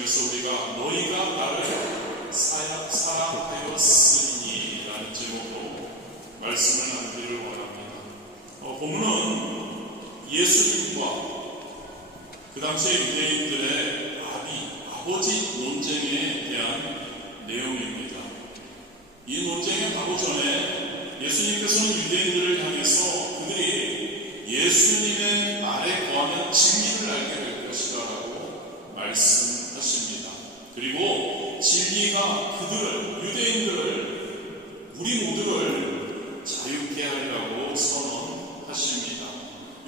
중에서 우리가 너희가 나를 사랑하였으니 라는 제목으로 말씀을 나누기를 원합니다. 본문은 예수님과 그 당시의 유대인들의 아버지 논쟁에 대한 내용입니다. 이 논쟁에 가기 전에 예수님께서는 유대인들을 향해서 그들이 예수님의 말에 거하면 진리를 알게 될 것이라고 말씀하십니다. 그리고 진리가 유대인들을, 우리 모두를 자유케 하려고 선언하십니다.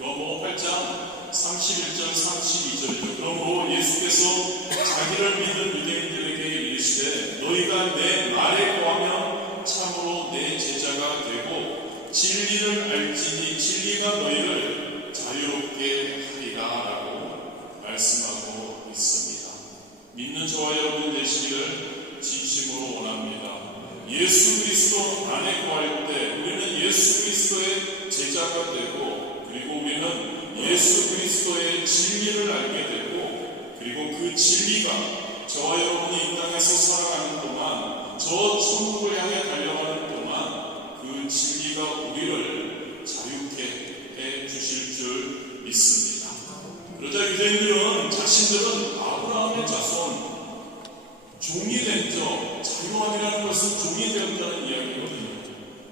요한복음 8장 31절 32절이죠. 그러므로 예수께서 자기를 믿은 유대인들에게 이르시되 너희가 내 말에 거하면 참으로 내 제자가 되고 진리를 알지니 진리가 너희를 자유롭게 하리라 라고 말씀하고 있습니다. 믿는 저와 여러분 되시기를 진심으로 원합니다. 예수 그리스도 안에 거할 때 우리는 예수 그리스도의 제자가 되고, 그리고 우리는 예수 그리스도의 진리를 알게 되고, 그리고 그 진리가 저와 여러분이 이 땅에서 살아가는 동안, 저 천국을 향해 달려가는 동안 그 진리가 우리를 자유케 해 주실 줄 믿습니다. 그러자 유대인들은 자신들은 아브라함의 자손, 종이 된 자, 자유함이라는 것은 종이 되었다는 이야기거든요.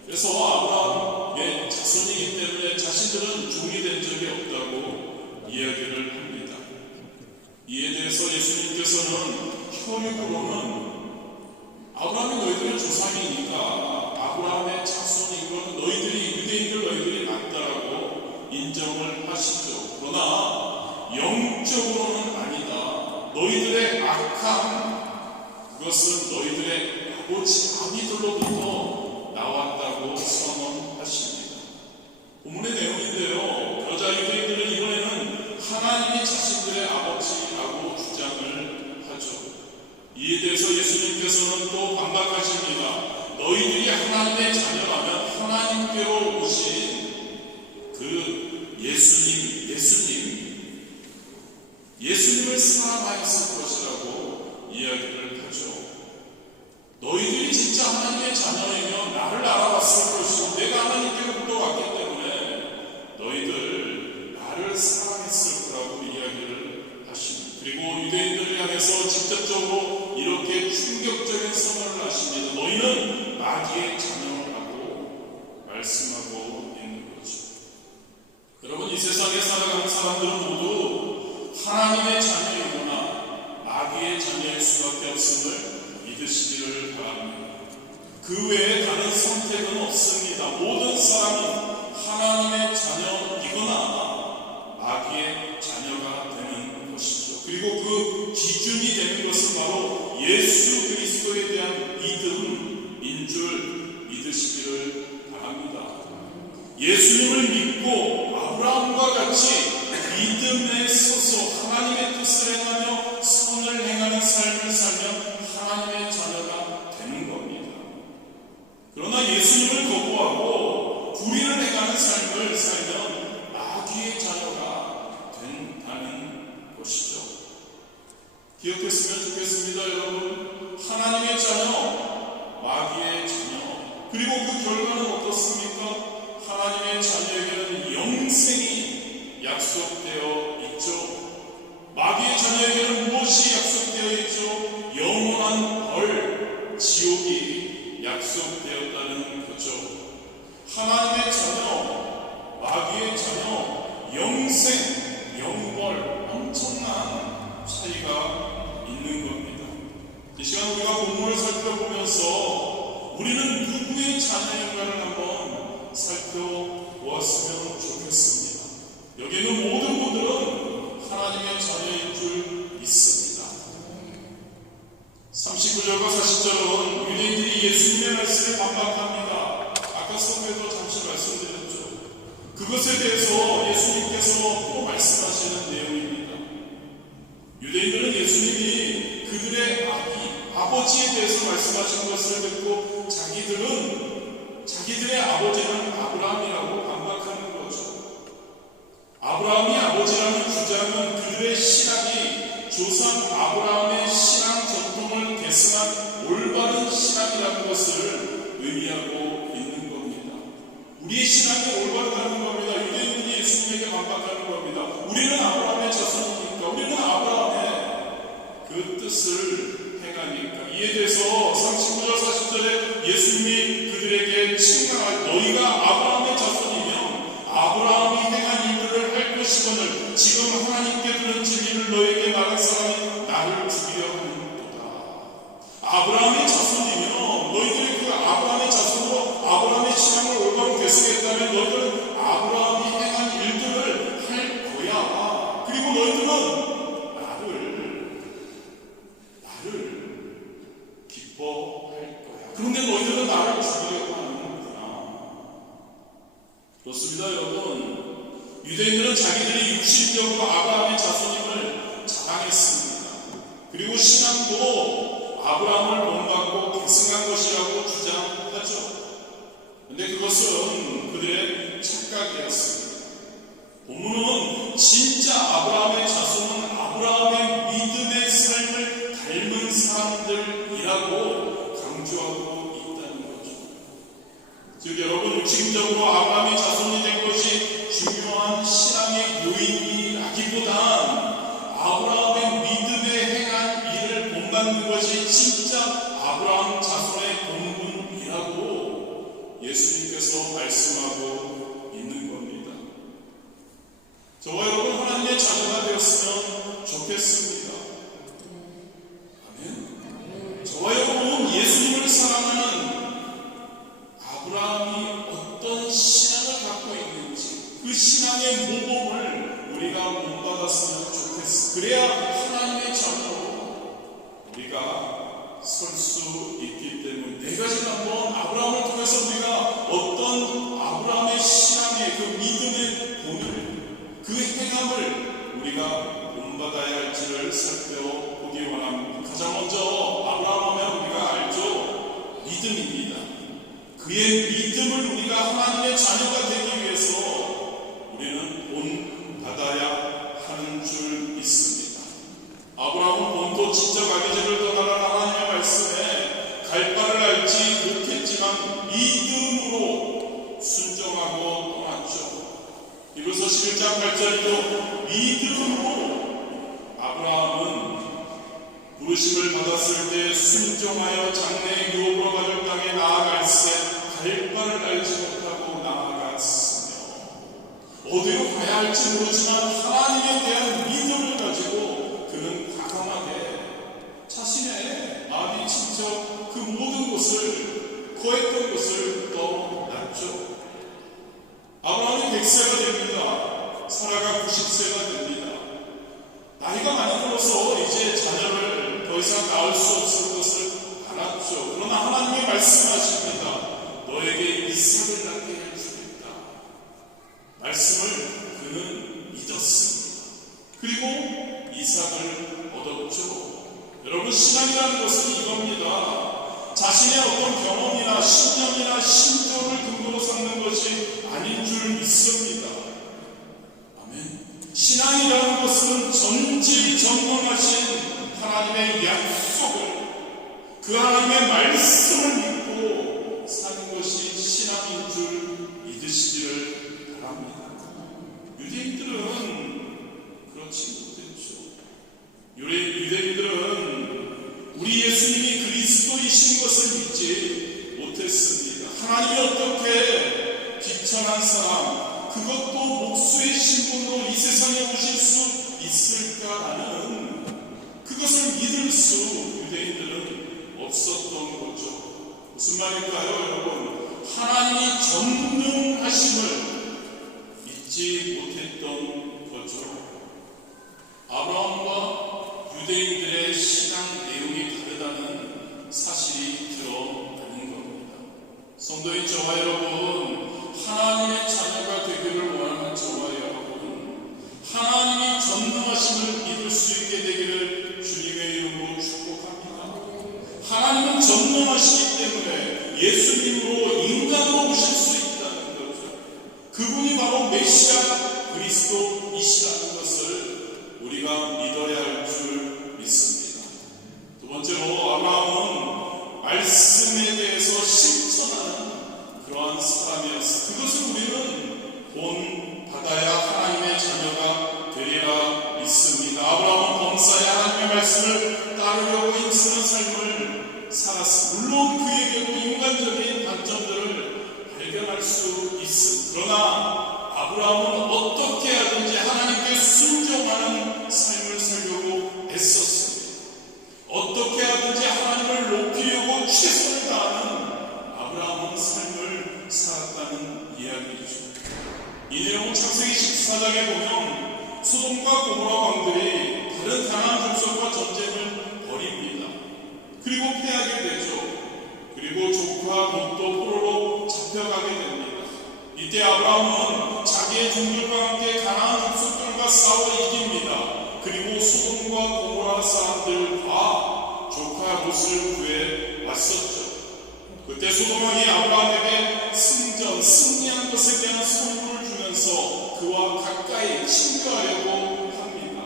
그래서 아브라함의 자손이기 때문에 자신들은 종이 된 적이 없다고 이야기를 합니다. 이에 대해서 예수님께서는 혈육으로는 아브라함이 너희들의 조상이니까 아브라함의 자손이고 너희들이 맞다라고 인정을 하시죠. 그러나 영적으로는 아니다. 너희들의 악함, 그것은 너희들의 아버지 아비들로부터 나왔다고 선언하십니다. 본문의 내용인데요. 그러자 유대인들은 이번에는 하나님이 자신들의 아버지라고 주장을 하죠. 이에 대해서 예수님께서는 또 반박하십니다. 너희들이 하나님의 자녀라면 하나님께로 오신 그 예수님을 사랑하였을 것이라고 이야기를 하죠. 너희들이 진짜 하나님의 자녀이면 나를 알아봤을 것이고 내가 하나님께로부터 왔기 때문에 너희들 나를 사랑했을 거라고 이야기를 하십니다. 그리고 유대인들을 향해서 직접적으로 이렇게 충격적인 선언을 하십니다. 너희는 마귀의 자녀라고 말씀하고 있는 거죠. 여러분, 이 세상에 살아가는 사람들은 모두 하나님의 자녀이거나 마귀의 자녀일 수밖에 없음을 믿으시기를 바랍니다. 그 외에 다른 선택은 없습니다. 모든 사람은 하나님의 자녀이거나 마귀의 자녀가 되는 것이죠. 그리고 그 기준이 되는 것은 바로 예수 그리스도에 대한 믿음인 줄 믿으시기를 바랍니다. 예수님을 믿고 아브라함과 같이 믿음에 서서 하나님의 뜻을 행하며 선을 행하는 삶을 살면 하나님의 자녀가 되는 겁니다. 그러나 예수님을 거부하고 불의를 행하는 삶을 살면 마귀의 자녀가 된다는 것이죠. 기억했으면 좋겠습니다, 여러분. 하나님의 자녀, 마귀의 자녀, 그리고 그 결과는 어떻습니까? 하나님의 자녀에게는 영생이 약속되어 있죠. 마귀의 자녀에게는 무엇이 약속되어 있죠? 영원한 벌, 지옥이 약속되었다는 거죠. 하나님의 자녀, 마귀의 자녀, 영생, 영벌, 엄청난 차이가 있는 겁니다. 이 시간 우리가 본문을 살펴보면서 우리는 누구의 자녀인가를 한번 살펴보았으면 좋겠습니다. 여기 있는 모든 분들은 하나님의 자녀인 줄 믿습니다. 39절과 40절은 유대인들이 예수님의 말씀을 반박합니다. 아까 선배도 잠시 말씀드렸죠. 그것에 대해서 예수님께서 또 말씀하시는 내용입니다. 유대인들은 예수님이 그들의 아버지에 대해서 말씀하신 것을 듣고 자기들의 아버지는 아브라함이라고 반박하는 거죠. 아브라함이 아버지라는 주장은 그들의 신학이 조상 아브라함의 올바른 신앙이라는 것을 의미하고 있는 겁니다. 우리의 신앙이 올바르다는 겁니다. 유대인들이 예수님에게 반박하는 겁니다. 우리는 아브라함의 자손이니까, 우리는 아브라함의 그 뜻을 행하니까. 이에 대해서 39절 40절에 예수님이 그들에게 칭찬할, 너희가 아브라함의 자손이면 아브라함이 행한 일들을 할 것이거늘 지금 하나님께 들은 진리를 너에게 말한 사람이 나를 죽이려 하는도다. 아브라함의 자손이면 너희들이 그 아브라함의 자손으로 아브라함의 신앙을 올바로 계승했다면 너희들은 아브라함이 행한 일들을 할 거야. 그리고 너희들은 나를 기뻐할 거야. 그런데 너희들은 나를 죽이려고 하는구나. 그렇습니다, 여러분. 유대인들은 자기들이 육신적으로 아브라함의 자손임을 자랑했습니다. 그리고 신앙도 아브라함을 본받고 계승한 것이라고 주장하죠. 그런데 그것은 그들의 착각이었습니다. 본문은 진짜 아브라함의 자손은 아브라함의 믿음의 삶을 닮은 사람들이라고 강조하고 있다는 거죠. 즉 여러분, 육신적으로 아브라함의 자손이 된 것이 중요한 신앙의 요인이라기보단 아브라함의 믿음에 행한 일을 본받는 것이 진짜 아브라함 자손의 본분이라고 예수님께서 말씀하고 있는 겁니다. 저와 여러분, 하나님의 자녀가 되었으면 좋겠습니다. 아멘. 저와 여러분, 예수님을 사랑하는 아브라함이 어떤 신앙을 갖고 있는지 그 신앙의 모범을 우리가 본받았으면 좋겠습니다. 그래야 하나님의 자녀로 우리가 설 수 있기 때문에 네 가지를 한번 아브라함을 통해서 우리가 어떤 아브라함의 신앙의 그 믿음의 본을, 그 행함을 우리가 본받아야 할지를 살펴보기 원합니다. 가장 먼저 아브라함 하면 우리가 알죠. 믿음입니다. 그의 믿음을 우리가 하나님의 자녀가 되기 위해서 우리는 본받아야 하는 줄 믿습니다. 아브라함은 본토 친척 아비집을 떠나라 하나님의 말씀에 갈 바를 알지 못했지만 믿음으로 순종하고 떠났죠. 이로써 11장 8절에도 믿음으로 아브라함은 부르심을 받았을 때 순종하여 장래의 유업으로 받을 땅에 나아갈새 갈 바를 알지 못하고 나아갔으며, 어디로 가야 할지 모르지만 하나님에 대한 믿음을 가지고 그는 과감하게 자신의 아비 친척 그 모든 것을, 거했던 것을 떠났죠. 아브라함이 100세가 됩니다. 사라가 90세가 됩니다. 나이가 많이 들어서 이제 자녀를 더 이상 낳을 수 없을 것을 알았죠. 그러나 하나님이 말씀하십니다. 너에게 이삭을 낳게 해주겠다. 말씀을 그는 믿었습니다. 그리고 이삭을 얻었죠. 여러분, 신앙이라는 것은 이겁니다. 자신의 어떤 경험이나 신념이나 신조를 근거로 삼는 것이 아닌 줄 믿습니다. 아멘. 신앙이라는 것은 전지전능하신 하나님의 약속을, 그 하나님의 말씀을 믿고 사는 것이 신앙인 줄 믿으시기를 바랍니다. 유대인들은 그렇지 못했죠. 유대인들은 우리 예수님이 그리스도이신 것을 믿지 못했습니다. 하나님이 어떻게 비천한 사람, 그것도 목수의 신분으로 이 세상에 오실 수 있을까라는 그것을 믿을 수 유대인들은 없었던 거죠. 무슨 말일까요, 여러분? 하나님이 전능하심을 믿지 못했던 거죠. 아브라함과 유대인들의 신앙 내용이 다르다는 사실이 드러나는 겁니다. 성도인 저와 여러분, 하나님의 자녀가 되기를 원하는 저와 여러분, 하나님이 전능하심을 믿을 수 있게 되기를 주님의 이름으로 축복합니다. 하나님은 전능하시기 때문에 예수님으로 인간으로 오실 수 있다는 거죠. 그분이 바로 메시아 그리스도이시라는 것을 우리가 믿어야 할 줄 믿습니다. 두 번째로, 아브라함은 창세기 14장에 보면 소돔과 고모라 왕들이 다른 가나안 족속과 전쟁을 벌입니다. 그리고 패하게 되죠. 그리고 조카 롯도 포로로 잡혀가게 됩니다. 이때 아브라함은 자기의 종들과 함께 가나안 족속들과 싸워 이깁니다. 그리고 소돔과 고모라 사람들과 조카 롯을 구해 왔었죠. 그때 소돔 왕이 아브라함에게 승리한 것에 대한 선물을 주면서 그와 가까이 친교하려고 합니다.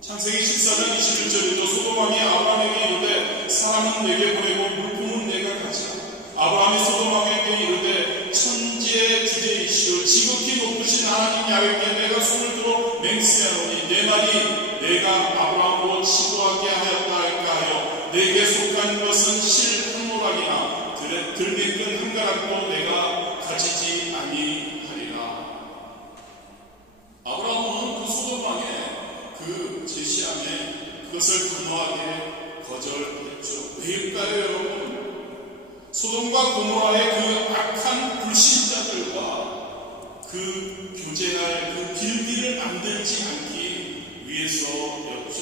창세기 14장 21절이죠. 소돔 왕이 아브라함에게 이르되 사람은 내게 보내고 물품은 내가 가지라. 아브라함이 소돔 왕에게 이르되 천지의 주제이시오 지극히 높으신 하나님 야훼께 내가 손을 들어 맹세하노니 내 말이 내가 아브라함으로 치부하게 하였다 할까 하여 내게 속한 것은 실 한 모락이나 들매끈 한 가락도 내가 가지지 아니하리라. 아브라함은 그 소돔 왕의 그 제시함에 그것을 단호하게 거절했죠. 왜일까요, 여러분? 소돔과 고모라의 그 악한 불신자들과 그 교제할 그 빌미를 만들지 않기 위해서였죠.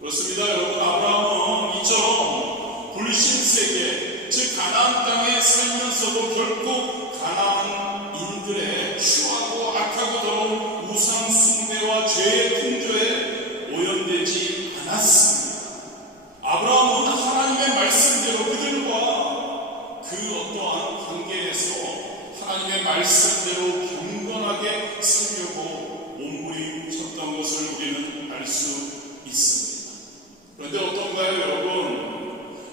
그렇습니다, 여러분. 아브라함은 이처럼 불신세계 즉 가나안 땅에 살면서도 결코 가나안인들의 추하고 악하고 더러운 우상 숭배와 죄의 풍조에 오염되지 않았습니다. 아브라함은 하나님의 말씀대로 그들과 그 어떠한 관계에서 하나님의 말씀대로 경건하게 살려고 몸부림쳤던 것을 우리는 알 수 있습니다. 그런데 어떤가요, 여러분?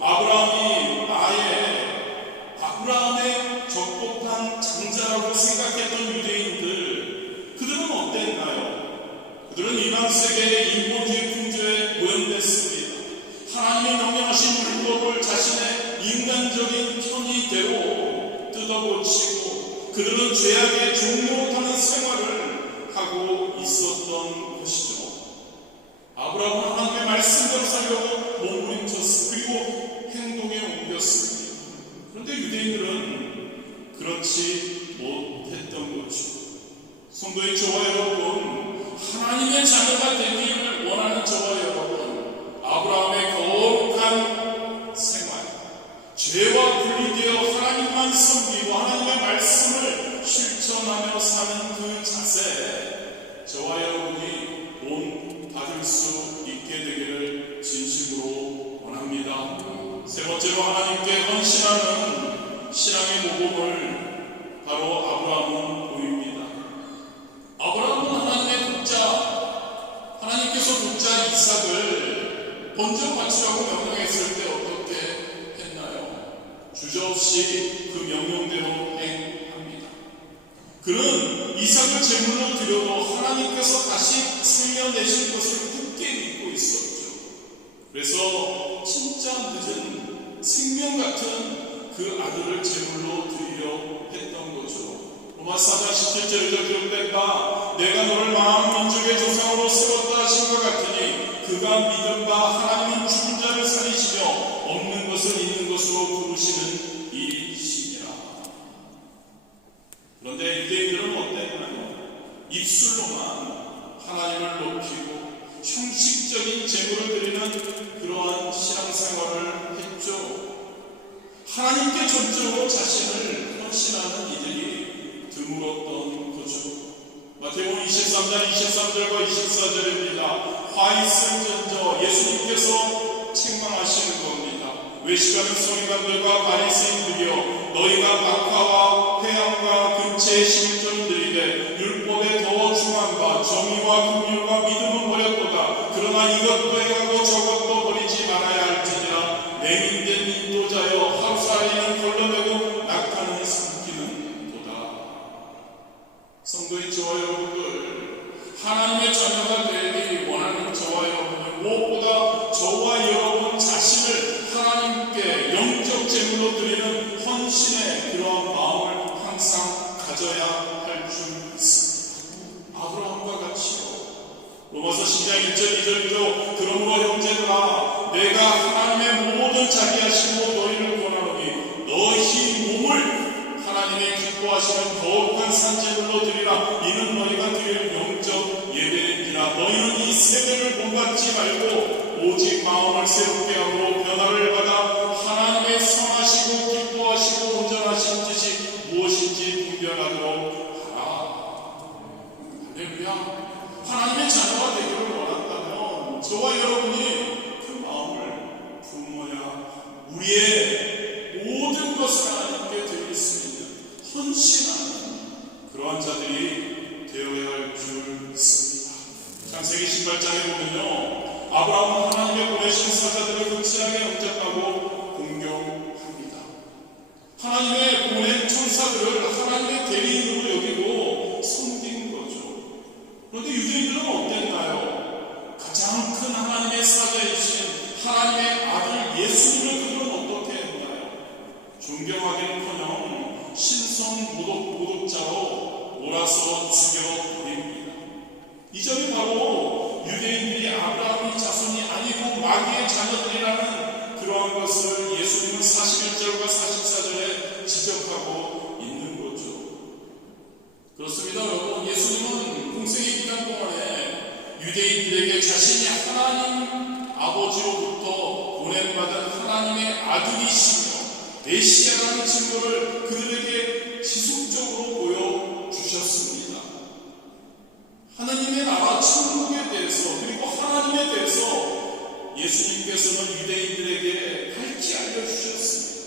아브라함의 적법한 장자라고 생각했던 유대인들, 그들은 어땠나요? 그들은 이방 세계의 인본주의 풍조에 오염됐습니다. 하나님이 명령하신 율법을 자신의 인간적인 편의대로 뜯어고치고 그들은 죄악의 종로로 타는 생활을 하고 있었던 것이죠. 아브라함은 하나님의 말씀대로 살려고 몸부림쳤습니다. 그리고 행동에 옮겼습니다. 그런데 유대인들은 그렇지 못했던 거죠. 성도인 저와 여러분, 하나님의 자녀가 되기를 원하는 저와 여러분, 아브라함의 거룩한 생활, 죄와 분리되어 하나님만 섬기고 하나님의 말씀을 실천하며 사는 그 자세, 저와 여러분이 본 받을 수 있게 되기를 진심으로 원합니다. 세 번째로 하나님께 헌신하는 신앙의 모범을 바로 아브라함은 보입니다. 아브라함은 하나님의 독자, 하나님께서 독자 이삭을 번쩍 바치라고 명령했을 때 어떻게 했나요? 주저없이 그 명령대로 행합니다. 그는 이삭을 제물로 드려도 하나님께서 다시 살려내실 것을 굳게 믿고 있었죠. 그래서 진짜 늦은 생명 같은 그 아들을 제물로 드리려 했던 거죠. 로마서 4장 17절에 기록된다. 내가 너를 많은 민족의 조상으로 세웠다 하신 것 같으니 그가 믿은 바 하나님은 죽은 자를 살리시며 없는 것을 있는 것으로 부르시는 이시니라. 그런데 유대인들은 어땠나요? 입술로만 하나님을 높이고 형식적인 제물을 드리는 그러한 신앙생활을 했죠. 하나님께 전적으로 자신을 헌신하는 이들이 드물었던 거죠. 마태복음 23장 23절과 24절입니다. 화 있을전저 예수님께서 책망하시는 겁니다. 외식하는 서기관들과 바리새인들이여, 너희가 박하와 회양과 근처의 실존들이되 율법에 더 중한 바 정의와 긍휼과 믿음은 버렸도다. 그러나 이것도 행하고 저것도 버리지 말아야 할지니라. 맹인된 인도자여, 하루살이는 걸러내고 낙타는 삼키는 도다. 성도인 저와 여러분들, 하나님의 자녀가 되기 원하는 저와 여러분들, 무엇보다 저와 여러분 자신을 하나님께 영적 제물로 드리는 헌신의 그러한 마음을 항상 가져야 할 줄 믿습니다. 아브라함과 같이요. 로마서 10장 1절 2절이죠. 그러므로 형제들아, 내가 하나님의 모든 자기하심으로 너희를 권하노니 너희 몸을 하나님의 기뻐하시는 거룩한 산제물로 드리라. 예배니라. 이는 너희가 드릴 영적 예배니라. 너희는 이 세대를 본받지 말고 오직 마음을 새롭게 하고 변화를 받아 하나님의 선하시고 기뻐하시고 온전하신 뜻이 무엇인지 분별하도록 하라. 할렐루야. 하나님의 자녀가 되기를 원한다면 저와 여러분이 그 마음을 품어야 우리의 모든 것을 하나님께 드릴 수 있는 헌신하는 그러한 자들이 되어야 할 줄 믿습니다. 창세기 18장에 보면요, 아브라함은 하나님의 보내신 사자들을 극진하게 영접하고 공경합니다. 하나님의 보낸 천사들을 하나님의 대리인으로 여기고 섬긴 거죠. 그런데 유대인들은 어땠나요? 가장 큰 하나님의 사자이신 하나님의 아들 예수님을 그들은 어떻게 했나요? 존경하기는커녕 신성 모독자로 몰아서 죽여버립니다. 이 점이 바로 유대인들이 아브라함의 자손이 아니고 마귀의 자녀들이라는 그러한 것을 예수님은 41절과 44절에 지적하고 있는 거죠. 그렇습니다, 여러분. 예수님은 공생의 기간 동안에 유대인들에게 자신이 하나님 아버지로부터 보냄받은 하나님의 아들이시며 메시아라는 증거를 그들에게 지속적으로 보여주셨습니다. 하나님의 나라 천국에 대해서 그리고 하나님에 대해서 예수님께서는 유대인들에게 밝히 알려주셨습니다.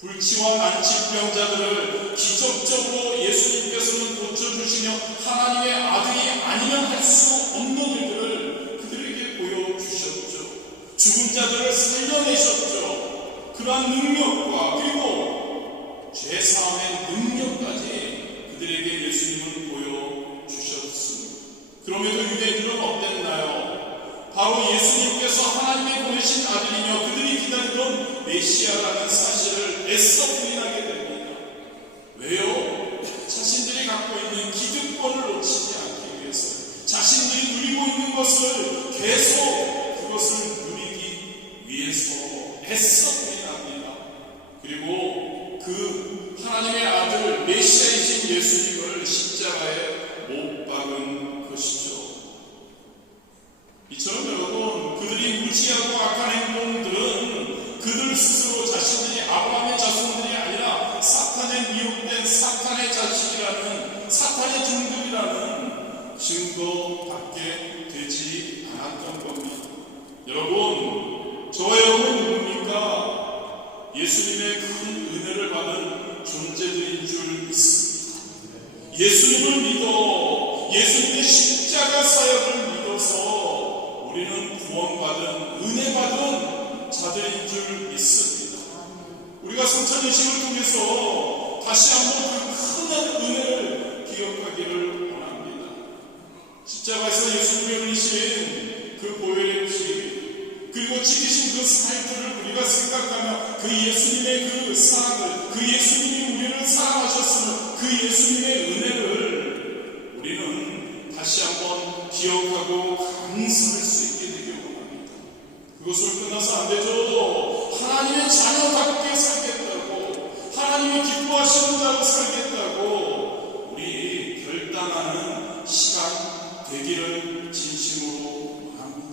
불치와 난치병자들을 기적적으로 예수님께서는 고쳐주시며 하나님의 아들이 아니면 할 수 없는 일들을 그들에게 보여주셨죠. 죽은 자들을 살려내셨죠. 그러한 능력과 그리고 죄사함의 능력까지 그들에게 예수님은 보여주셨습니다. 그럼에도 유대인들은 어땠나요? 바로 예수님께서 하나님의 보내신 아들이며 그들이 기다리던 메시아라는 사실을 애써 부인하게 됩니다. 왜요? 자신들이 갖고 있는 기득권을 놓치지 않기 위해서, 자신들이 누리고 있는 것을 계속 그것을 누리기 위해서 애써 부인합니다. 그리고 그 하나님의 아들 메시아이신 예수님을 십자가에 못 박은 것이죠. 이처럼 여러분, 그들이 무지하고 악한 행동들은 그들 스스로 자신들이 아브라함의 자손들이 아니라 사탄에 미혹된 사탄의 자식이라는, 사탄의 종들이라는 증거밖에 되지 않았던 겁니다. 여러분, 저와 여러분 누굽니까? 예수님의 큰 은혜를 받은 존재들인 줄 믿습니다. 예수님을 믿어 예수님의 십자가 사역을 믿어서 우리는 구원받은, 은혜받은 자들인 줄 믿습니다. 우리가 성찬의식을 통해서 다시 한번 그 큰 은혜를 기억하기를 원합니다. 십자가에서 예수님의 흘리신 그 보혈의 피, 그리고 지키신 그 살들을 우리가 생각하며 그 예수님의 그 사랑을, 그 예수님이 우리를 사랑하셨으면 그 예수님의 은혜를 우리는 다시 한번 기억하고 감사할 수 있게 되길 원합니다. 그것을 끝나서 안 되죠. 하나님의 자녀답게 살겠다고, 하나님이 기뻐하시는 자로 살겠다고 우리 결단하는 시간 되기를 진심으로 원합니다.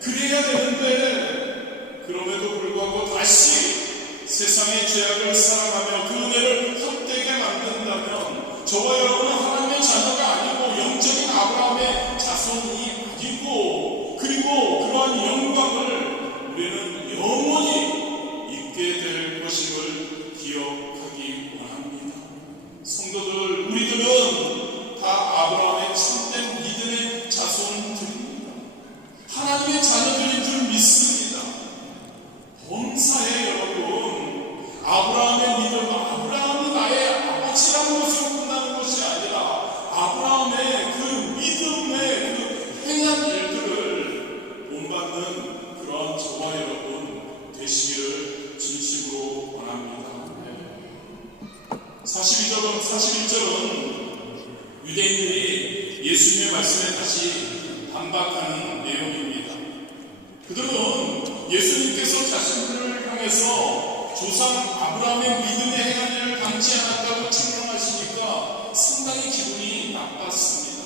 그래야 되는데, 그럼에도 불구하고 다시 세상의 죄악을 사랑하며 그 은혜를 헛되게 만든다면 저와 여러분은 하나님의 자녀가 아니고 영적인 아브라함의 자손이 아니고, 그리고 그러한 영광을 우리는 영원히 잊게 될 것임을 기억하기 원합니다. 성도들, 우리들은 다 아브라함의 참된 믿음의 자손들입니다. 하나님의 자녀들인 줄 믿습니다. 범사에 여러분, 아브라함의 믿음, 아브라함이 나의 아버지라는 것으로 끝나는 것이 아니라 아브라함의 그 믿음의 그 행한 일들을 본받는 그러한 저와 여러분 되시기를 진심으로 원합니다. 41절은 유대인들이 예수님의 말씀에 다시 반박하는 내용입니다. 그들은 예수님께서 자신들을 향해서 조상 아브라함의 믿음의 행한 일을 당치 않았다고 책망하시니까 상당히 기분이 나빴습니다.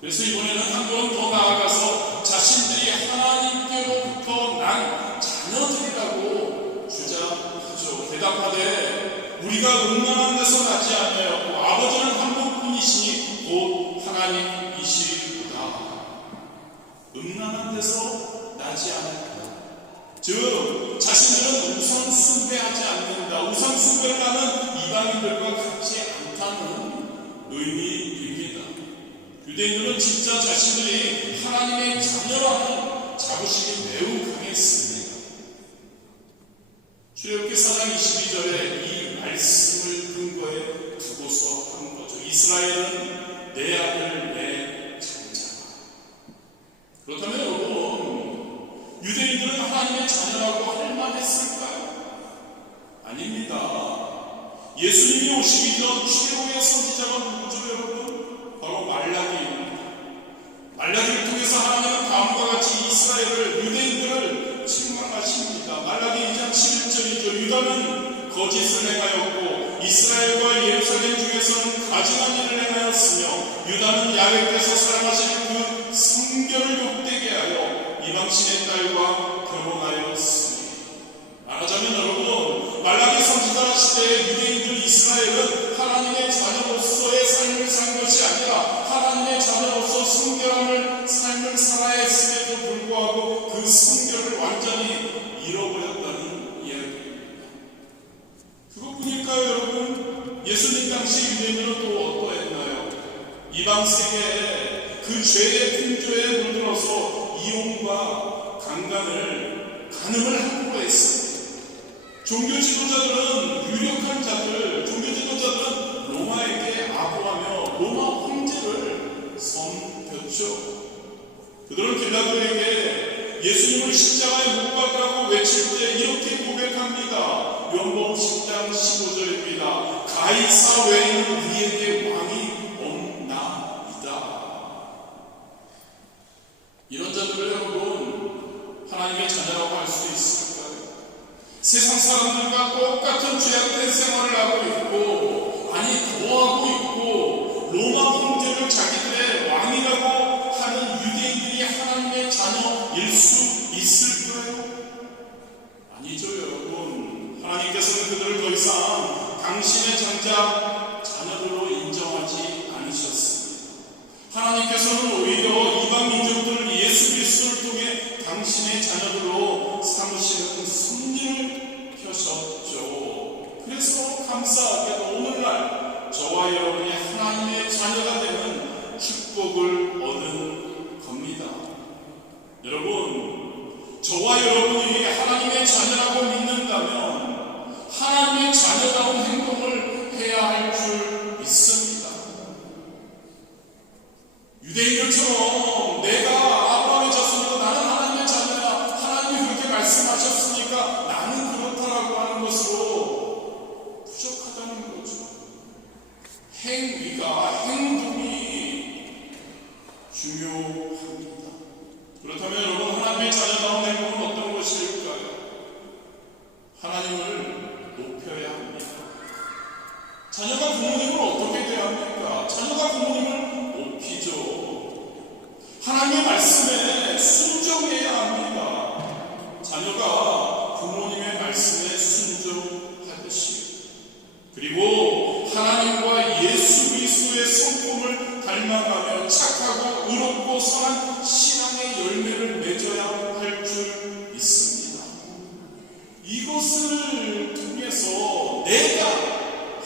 그래서 이번에는 한 번 더 나아가서 자신들이 하나님께로부터 난 자녀들이라고 주장하죠. 대답하되 우리가 음란한 데서 나지 않냐였고 아버지는 한 분뿐이시니 곧 하나님이시리로다. 음란한 데서 나지 않을까? 즉 자신들은 우상 숭배하지 않는다. 우상 숭배를 하는 이방인들과 같지 않다는 의미입니다. 유대인들은 진짜 자신들이 하나님의 자녀라는 자부심이 매우 강했습니다. 출애굽기 4장 22절에 이 말씀을 근거에 두고서 한 거죠. 이스라엘은 내 아들 내 장자다. 그렇다면 여러분, 유대인들은 하나님의 자녀라고 할 만했을까요? 아닙니다. 예수님이 오시기 전 최고의 선지자가 누구죠, 여러분? 바로 말라기입니다. 말라기를 통해서 하나님은 다음과 같이 이스라엘을, 유대인들을 책망하십니다. 말라기 2장 11절이죠. 유다는 거짓을 행하였고 이스라엘과 예루살렘 중에서는 가증한 일을 행하였으며 유다는 야훼께서 사랑하시는 그 성결을 욕되게 하여 이방신의 딸과 결혼하였으니. 말하자면 여러분, 말라기 선지자 시대의 유대인들 이스라엘은 하나님의 자녀로서의 삶을 산 것이 아니라 하나님의 자녀로서 성결함을 삶을 살아야 했음에도 불구하고 그 성결을 완전히 잃어버렸다는 이야기입니다. 그것뿐일까요, 여러분? 예수님 당시 유대인들은 또 어떠했나요? 이방 세계에 그 죄의 풍조에 물들어서 이혼과 간음을 함부로 했습니다. 종교 지도자들은, 유력한 자들, 종교 지도자들은 로마에게 아부하며 로마 황제를 섬겼죠. 그들은 빌라도에게 예수님을 십자가에 못 박으라고 외칠 때 이렇게 고백합니다. 요한복음 10장 15절입니다. 가이사 외에는 우리에게 왕이 없나이다. 이런 자들을 여러분, 하나님의 자녀라고 할 수 있을까요? 세상 사람들과 똑같은 죄악된 생활을 하고 있고, 아니 더하고 있고, 로마 황제를 자기들의 왕이라고 하는 유대인들이 하나님의 자녀일 수 있을까요? 아니죠, 여러분. 하나님께서는 그들을 더 이상 당신의 자녀들로 인정하지 않으셨습니다. 하나님께서는 오히려 이방 민족들을 예수 그리스도를 통해 당신의 자녀들로 삼으시는 섭리를 펴셨죠. 그래서 감사하게도 오늘날 저와 여러분이 하나님의 자녀가 되는 축복을 얻은 겁니다. 여러분, 저와 여러분이 하나님의 자녀라고 믿는다면 하나님의 자녀다운 행동을 해야 할 줄 믿습니다. 유대인들처럼 내가 아브라함의 자손이고 나는 하나님의 자녀다, 하나님이 그렇게 말씀하셨으니까 나는 그렇다라고 하는 것으로 부족하다는 거죠. 행동이 중요합니다. 그렇다면 여러분, 하나님의 자녀다운 행동은 어떤 것일까요? 하나님을 높여야 합니다. 자녀가 부모님을 어떻게 대해야 합니까? 자녀가 부모님을 높이죠. 하나님의 말씀에 순종해야 합니다. 자녀가 부모님의 말씀에 순종하듯이. 그리고 하나님과 예수 그리스도의 성품을 닮아가며 착하고 의롭고 선한 신앙의 열매를 맺어야 할 줄 믿습니다. 이것을 통해서 내가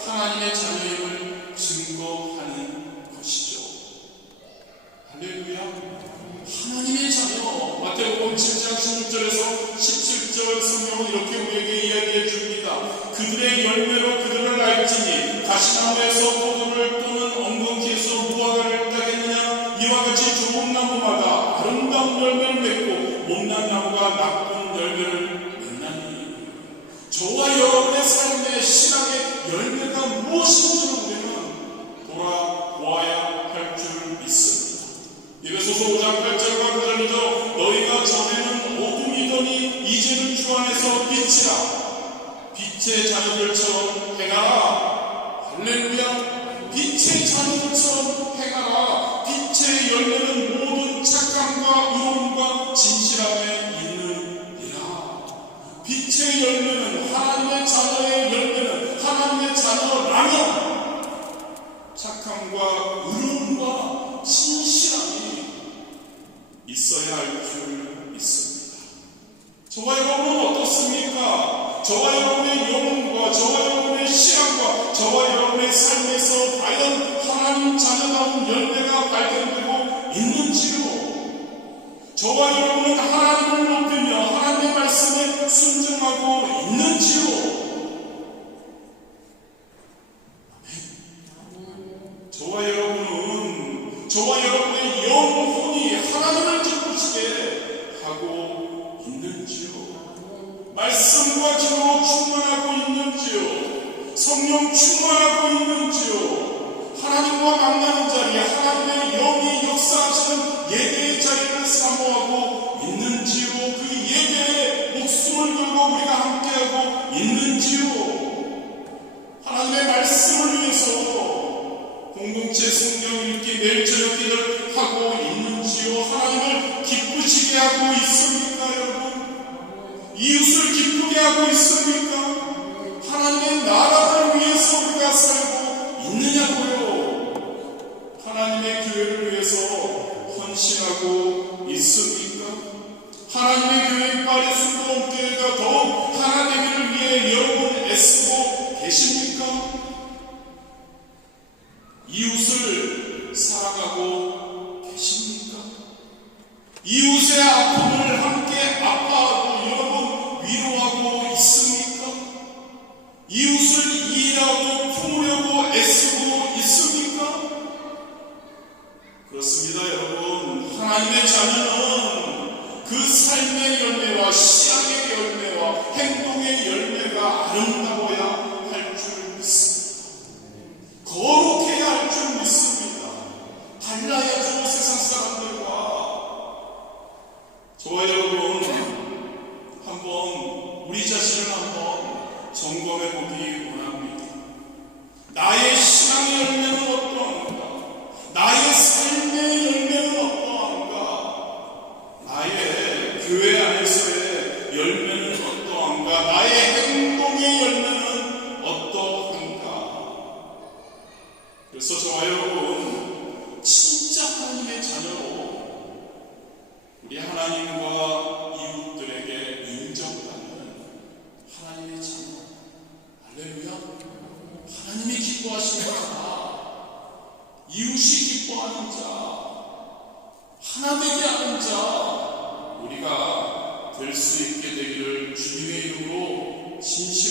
하나님의 자녀임을 증거하는 것이죠. 할렐루야. 하나님의 자녀. 마태복음 7장 16절에서 17절 성경은 이렇게 우리에게 이야기해 줍니다. 그들의 열매로 그들을 알지니 가시나무에서 포도를 또는 엉겅퀴에서 무화과를 따겠느냐. 이와 같이 좋은 나무마다 아름다운 열매를 맺고 못난 나무가 나쁜 열매를 맺나니. 저와 여러분의 삶의 신앙의 열매가 무엇인지를 우리는 돌아보아야 할 줄 믿습니다. 에베소서 5장 8절과 9절이죠. 너희가 전에는 어둠이더니 이제는 주 안에서 빛이라. 빛의 자녀들처럼 행하라. 할렐루야. 빛의 자녀들처럼 행하라. 빛의 열매는 모든 착함과 의로움과 진실함에 있느니라. 빛의 열매는 하나님의 자녀의 열매는 하나님의 자녀라면 착함과 의로움과 진실함이 있어야 할 줄 믿습니다. 저와 여러분은 어떻습니까? 저와 여러분의 영혼과 저와 여러분의 신앙과 저와 여러분의 삶에서 과연 하나님 자녀다운 열매가 발견되고 있는지요? 저와 여러분은 하나님을 높이며 하나님의 말씀에 순종하고 있는지요? 저와 여러분의 영혼이 하나님을 기쁘시게 하고 있는지요? 말씀과 기도로 충만하고 있는지요? 성령 충만하고 있는지요? 하나님과 만나는 자리에 하나님의 영이 역사하시는 예배의 자리를 사모하고 있는지요? 그 예배에 목숨을 걸고 우리가 함께하고 있는지요? 하나님의 말씀을 위해서 공동체 성경 읽기 매일 저녁 기도를 하고 있는지요? 하나님을 기쁘시게 하고 있습니까, 여러분? 이웃을 기쁘게 하고 있습니까? 하나님의 나라를 위해서 우리가 살고 있느냐고요? 하나님의 교회를 위해서 헌신하고 있습니까? 하나님의 교회 파리순도원교회가 더욱 하나 되기를 위해 여러분 애쓰고 계십니까? 이웃을 사랑하고 계십니까? 이웃의 아픔을 함께 아파하고 여러분 위로하고 있습니까? 이웃을 이해하고 품으려고 애쓰고 있습니까? 그렇습니다, 여러분. 하나님의 자녀는 그 삶의 열매와 신앙의 열매와 행동의 열매가 아름다워야 할 줄 믿습니다. 거룩해야 할 줄 믿습니다. 달라야죠, 세상 사람들과. 저와 여러분, 한번 우리 자신을 한번 점검해 보기 원합니다. 나의 신앙의 열매는 어떠한가? 나의 삶의 열매는 어떠한가? 나의 교회 안에서의 열매는 어떠한가? 나의 행동의 열매는 어떠한가? 그래서 저와 여러분, 진짜 하나님의 자녀로 우리 하나님과 이웃들에게 인정받는 하나님의 자녀, 할렐루야. 하나님이 기뻐하시는 자, 이웃이 기뻐하는 자, 하나 되게 하는 자, 우리가 될 수 있게 되기를 주님의 이름으로 진심